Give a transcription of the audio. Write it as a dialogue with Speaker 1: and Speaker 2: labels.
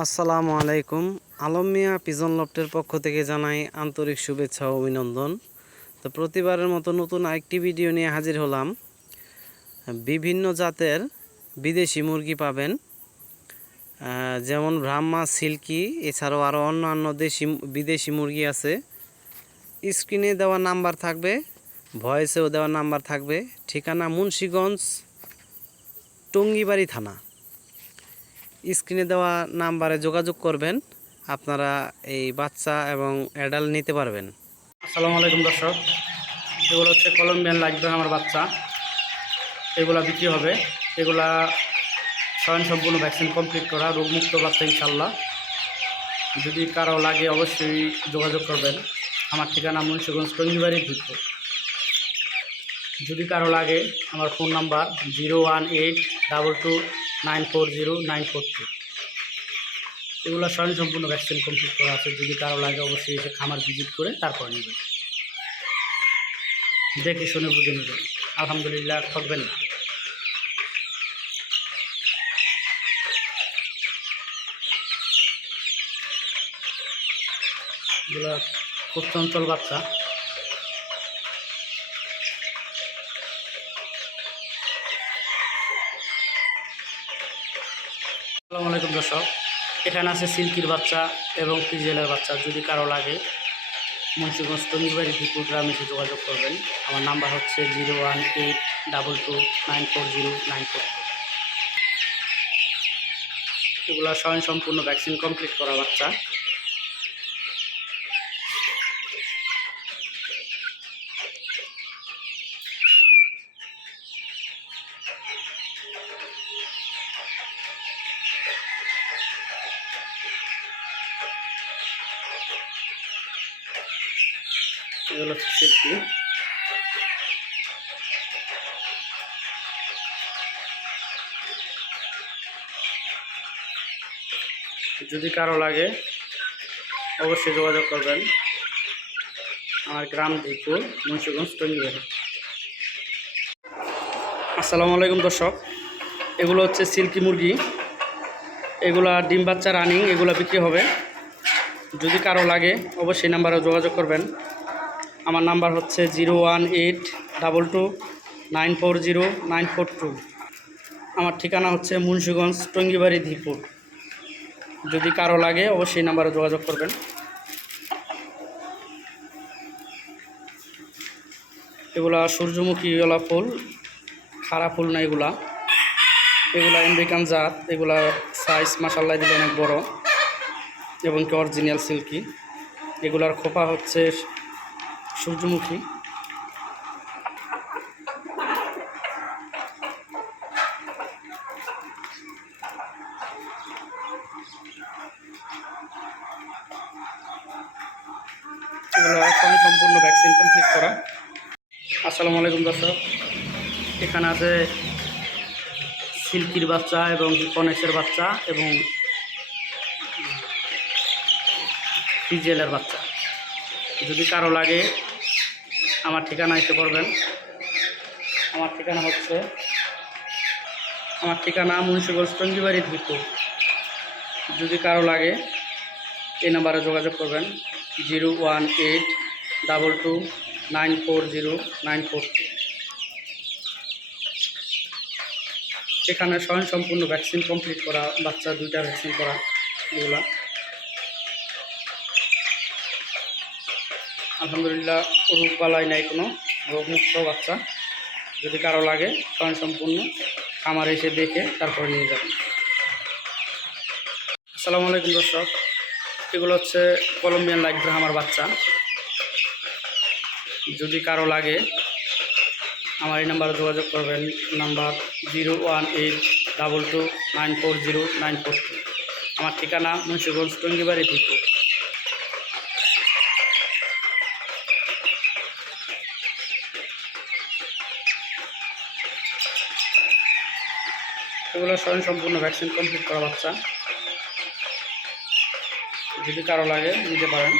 Speaker 1: আসসালামু আলাইকুম। আলম মিয়া পিজন লফটের পক্ষ থেকে জানাই আন্তরিক শুভেচ্ছা ও অভিনন্দন। তো প্রতিবারের মতো নতুন আরেকটি ভিডিও নিয়ে হাজির হলাম। বিভিন্ন জাতের বিদেশি মুরগি পাবেন। যেমন ব্রাহ্মা, সিল্কি, এছাড়াও আরও অন্যান্য দেশি, বিদেশি মুরগি আছে। স্ক্রিনে দেওয়া নাম্বার থাকবে, ভয়েসেও দেওয়া নাম্বার থাকবে। ঠিকানা মুন্সীগঞ্জ, টঙ্গিবাড়ি থানা। স্ক্রিনে দেওয়া নাম্বারে যোগাযোগ করবেন, আপনারা এই বাচ্চা এবং অ্যাডাল নিতে পারবেন।
Speaker 2: আসসালামু আলাইকুম দর্শক, এগুলো হচ্ছে কলম্বিয়ান লাগবে আমার বাচ্চা। এগুলা বিক্রি হবে। এগুলা স্বয়ং সম্পূর্ণ ভ্যাকসিন কমপ্লিট করা, রোগমুক্ত বাচ্চা ইনশাল্লাহ যদি কারও লাগে অবশ্যই যোগাযোগ করবেন। আমার ঠিকানা মুন্সিগঞ্জ টঙ্গিবাড়ি ভিতর। যদি কারও লাগে, আমার phone number zero one eight double two nine four zero nine four two এগুলো স্বয়ং সম্পূর্ণ ভ্যাকসিন কমপ্লিট করা আছে। যদি কারও লাগে, অবশ্যই এসে খামার ভিজিট করে তারপর নেবেন। দেখে শুনে বুঝে নেবেন। আলহামদুলিল্লাহ ঠকবেন না। এগুলো খুব চঞ্চল বাচ্চা। আসসালামু আলাইকুম দর্শক। এখানে আছে সিল্কির বাচ্চা এবং ফিজেলের বাচ্চা, যদি কারও লাগে মুন্সিগঞ্জ টঙ্গিবাড়ি ভিপুর গ্রামে এসে যোগাযোগ করবেন। আমার নাম্বার হচ্ছে zero one eight double two nine four zero nine four. এগুলো স্বয়ংসম্পূর্ণ ভ্যাকসিন কমপ্লিট করা বাচ্চা। এগুলো হচ্ছে যদি কারও লাগে, অবশ্যই যোগাযোগ করবেন। আমার গ্রাম দিকপুর মুন্সিগঞ্জ, টঙ্গিবাড়ি। আসসালামু আলাইকুম দর্শক। এগুলো হচ্ছে সিল্কি মুরগি। এগুলা ডিম বাচ্চা রানিং এগুলো বিক্রি হবে। যদি কারও লাগে, অবশ্যই নাম্বারে যোগাযোগ করবেন। আমার নাম্বার হচ্ছে zero one eight double two nine four zero nine four two. আমার ঠিকানা হচ্ছে মুন্সিগঞ্জ টঙ্গিবাড়ি ধীপুর যদি কারও লাগে, অবশ্যই নাম্বারে যোগাযোগ করবেন। এগুলা সূর্যমুখী সূর্যমুখীওয়ালা ফুল, খাড়া ফুল না এগুলা। এগুলা আমেরিকান জাত, এগুলা সাইজ মাসাল্লাহ দিলে অনেক বড়। এবং কি অরিজিনাল সিল্কি এগুলার খোপা হচ্ছে সূর্যমুখী। সম্পূর্ণ ভ্যাকসিন কমপ্লিট করা। আসসালামু আলাইকুম দর্শক। এখানে আছে সিল্কির বাচ্চা এবং কনেক্সের বাচ্চা এবং ফিজেলের বাচ্চা। যদি কারও লাগে, আমার ঠিকানা এসে পড়বেন আমার ঠিকানা হচ্ছে, আমার ঠিকানা মুন্সিগঞ্জ টঙ্গিবাড়ি ভিতর যদি কারও লাগে, এই নাম্বারে যোগাযোগ করবেন, zero one eight double two nine four zero nine four two. এখানে স্বয়ং সম্পূর্ণ ভ্যাকসিন কমপ্লিট করা, বাচ্চা দুইটা ভ্যাকসিন করা, এগুলা। আলহামদুলিল্লাহ, রোগ বালাই নাই কোনো। রোগমুক্ত বাচ্চা, যদি কারও লাগে সম্পূর্ণ, খামারে এসে দেখে তারপরে নিয়ে যাবেন। আসসালামু আলাইকুম দর্শক, এগুলো হচ্ছে কলম্বিয়ান লাইট আমার বাচ্চা। যদি কারও লাগে, আমার এই নাম্বারে যোগাযোগ করবেন, number zero one eight double two nine four zero nine four two. আমার ঠিকানা মুন্সিগঞ্জ টঙ্গিবাড়ি ভিতর এগুলো স্বয়ং সম্পূর্ণ ভ্যাকসিন কমপ্লিট করা বাচ্চা। যদি কারও লাগে নিতে পারেন।